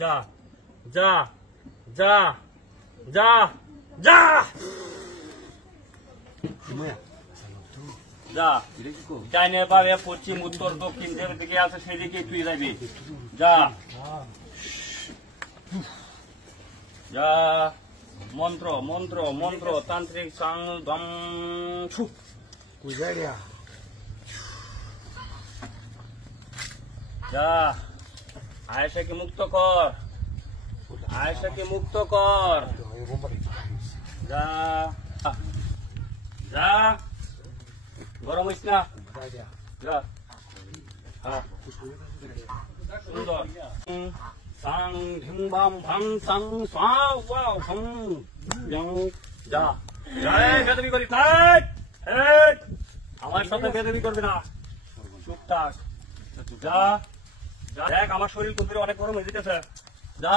যা যা যা যা যা যা ডাইনে বামে পশ্চিম উত্তর দক্ষিণ যেদিকে আছে সেদিকে তুই যাবি। যা যা মন্ত্র মন্ত্র মন্ত্র তান্ত্রিক সাং দম ছুক যা আয়েশাকে মুক্ত কর, আয়েশাকে মুক্ত কর। যা যা গরম হইস না। যা সুন্দর সাং ধিং বাম ভাং সাং সা ওয়াও হং যা যা বেদবি করি থাক। আমার সাথে বেদবি করবে না, চুপটাক। যা দেখ আমার শরীর কুন্দিরে অনেক গরম হয়ে যেতেছে। যা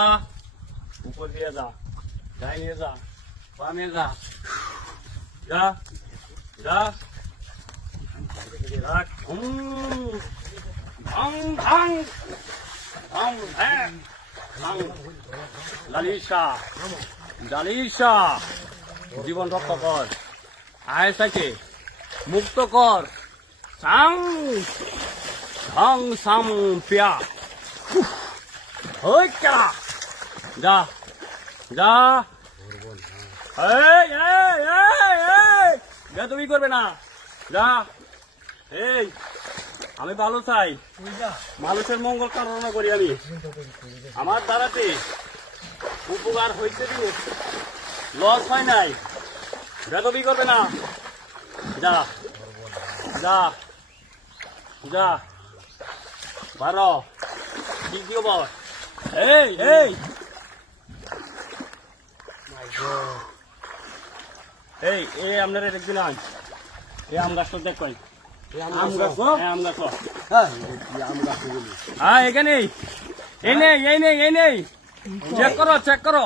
উপর দিয়ে যা, ডাইনে যা, বামে যা। যা যা জীবন রক্ষা কর, আয়েশাকে মুক্ত কর। সাং ঢং সাম পিয়া যা যা তুমি করবে না। যা এই আমি ভালো চাই, মানুষের মঙ্গল কামনা করি আমি। আমার দ্বারাতে উপকার হইতে দিন, লস হয় নাই। বেদবি করবে না। যা যা যা বারো দ্বিতীয় বার। এই এই এই এই আপনার একদিন আন এই আম গাছটা দেখ পাই। আম গাছ আম গাছ হ্যাঁ এখানে এই নেই এই নেই এই নেই। চেক করো চেক করো।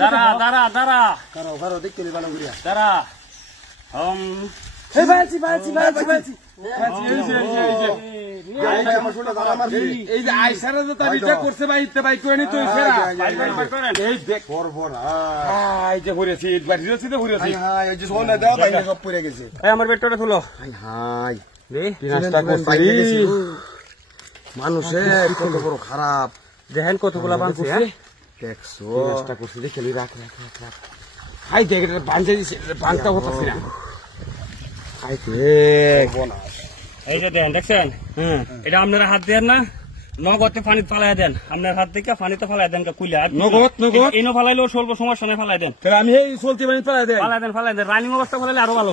দাঁড়া দাঁড়া দাঁড়া দাঁড়া দাঁড়া এই যে আইসারা যে তাবিটা করছে ভাই ইতে ভাই কই নি তুই ফেরা এই দেখ এই যে হইরেছি বাড়িতে তো হইরেছি এই যে সোনা দাও ভাই সব পড়ে গেছে। এই আমার বেটটা তুলো। হাই তিনটা করতে গেছি মানুষের কত বড় খারাপ দেখেন কতগুলা বানছে দেখছো চেষ্টা করছি দেখে রাখ রাখ রাখ হাই দেখ বানতে দিছে বানতে হতাছি না। হাই দেখ এই যে দেন দেখছেন এটা আপনারা হাত দেন না, নগদে পানি ফালাই দেন। আপনার হাত থেকে পানিতে ফালাই দেন কুইলা নগদ নগদ এনে ফালাইলেও স্বল্প সমস্যা নেই, ফালাই দেন। আমি এই চলতি পানি ফালাই দেন ফালাই দেন ফালাই দেন। রানিং অবস্থা ফালাইলে আরো ভালো।